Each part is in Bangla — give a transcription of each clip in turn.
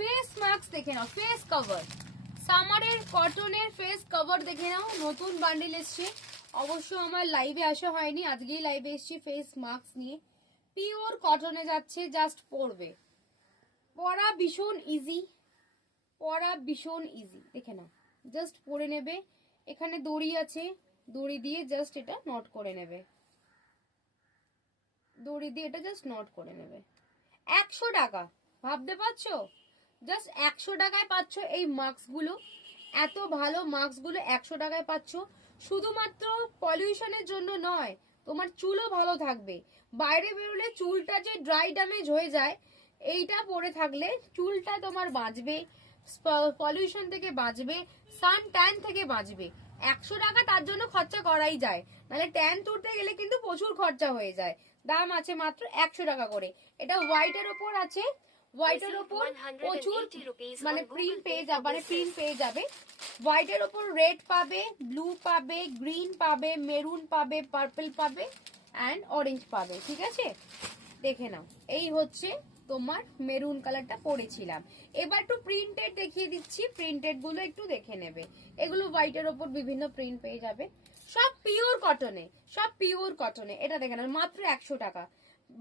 ফেস মাস্ক দেখে নাও, ফেস কভার, সামারের কটনের ফেস কভার দেখে নাও, নতুন বান্ডিল এসছে। অবশ্য আমার লাইভে আসা হয়নি, আজকেই লাইভে এসছি ফেস মাস্ক নিয়ে। পিওর কটনে যাচ্ছে, জাস্ট পরবে, পরা ভীষণ ইজি, পরা ভীষণ ইজি। দেখে নাও, জাস্ট পরে নেবে। এখানে দড়ি আছে, দড়ি দিয়ে জাস্ট এটা নট করে নেবে, দড়ি দিয়ে এটা জাস্ট নট করে নেবে। 100 টাকা, ভাবতে পারছো? জাস্ট 100 টাকায় পাচ্ছ এই মাস্কগুলো, এত ভালো মাস্কগুলো 100 টাকায় পাচ্ছ। শুধুমাত্র পলিউশনের জন্য নয়, তোমার চুলও ভালো থাকবে। বাইরে বেরোলে চুলটা যে ড্রাই ড্যামেজ হয়ে যায়, এইটা পরে থাকলে চুলটা তোমার বাঁচবে, পলিউশন থেকে বাঁচবে, সান ট্যান থেকে বাঁচবে। 100 টাকা তার জন্য খরচা করাই যায়, নাহলে ট্যান তুলতে গেলে কিন্তু প্রচুর খরচা হয়ে যায়। দাম আছে মাত্র 100 টাকা করে। এটা হোয়াইটের ওপর আছে, হোয়াইটের ওপর প্রচুর মানে প্রিন্ট পেয়ে যাবে। হোয়াইটের ওপর রেড পাবে, ব্লু পাবে, গ্রিন পাবে, মেরুন পাবে, পার্পল পাবে অ্যান্ড অরেঞ্জ পাবে। ঠিক আছে, দেখে নাও, এই হচ্ছে তোমার মেরুন কালারটা পরেছিলাম। এবার একটু প্রিন্টেড দেখিয়ে দিচ্ছি, প্রিন্টেড গুলো একটু দেখে নেবে। এগুলো হোয়াইটের ওপর বিভিন্ন প্রিন্ট পেয়ে যাবে, সব পিওর কটনে, সব পিওর কটনে। এটা দেখে নাও, মাত্র 100 টাকা।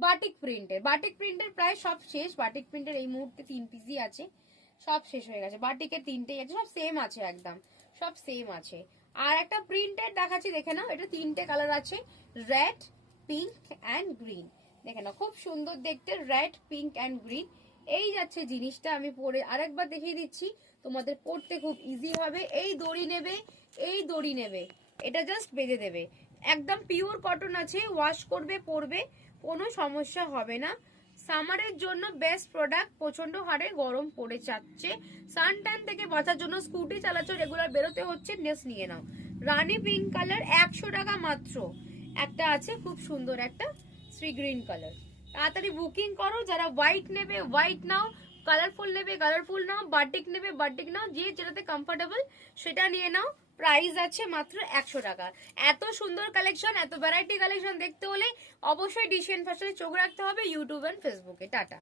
বাটিক প্রিন্টের, বাটিক প্রিন্টের প্রায় সব শেষ। বাটিক প্রিন্টের এই মুহূর্তে 3 পিসই আছে, সব শেষ হয়ে গেছে। বাটিকের 3টেই আছে, সব সেম আছে, একদম সব সেম আছে। আর একটা প্রিন্টেড দেখাচ্ছি, দেখে নাও। এটা 3টে কালার আছে, রেড, পিঙ্ক অ্যান্ড গ্রিন। দেখে নাও, খুব সুন্দর দেখতে, রেড, পিঙ্ক অ্যান্ড গ্রিন। এই যাচ্ছে জিনিসটা, আমি পরে আরেকবার দেখিয়ে দিচ্ছি, তোমাদের পড়তে খুব ইজি হবে। এই দড়ি নেবে, এই দড়ি নেবে, এটা জাস্ট বেঁধে দেবে। একদম পিওর কটন আছে, ওয়াশ করবে, পরবে, কোনো সমস্যা হবে না। সামারের জন্য বেস্ট প্রোডাক্ট। প্রচন্ড হারে গরম পড়ে যাচ্ছে, সানট্যান থেকে বাঁচার জন্য স্কুটি চালাচ্ছ, রেগুলার বেরোতে হচ্ছে, নেস নিয়ে নাও। রানী পিঙ্ক কালার 100 টাকা মাত্র। একটা আছে খুব সুন্দর একটা শ্রী গ্রিন কালার। তাড়াতাড়ি বুকিং করো, যারা হোয়াইট নেবে হোয়াইট নাও, কালারফুল নেবে কালারফুল নাও, বাটিক নেবে বাটিক নাও, যে যেটাতে কমফোর্টেবল সেটা নিয়ে নাও। প্রাইস আছে মাত্র 100 টাকা। এত সুন্দর কালেকশন, এত ভ্যারাইটি কালেকশন দেখতে হলে অবশ্যই ডিসিশন ফ্যাশনে চোখ রাখতে হবে, ইউটিউব এন্ড ফেসবুকে। টাটা।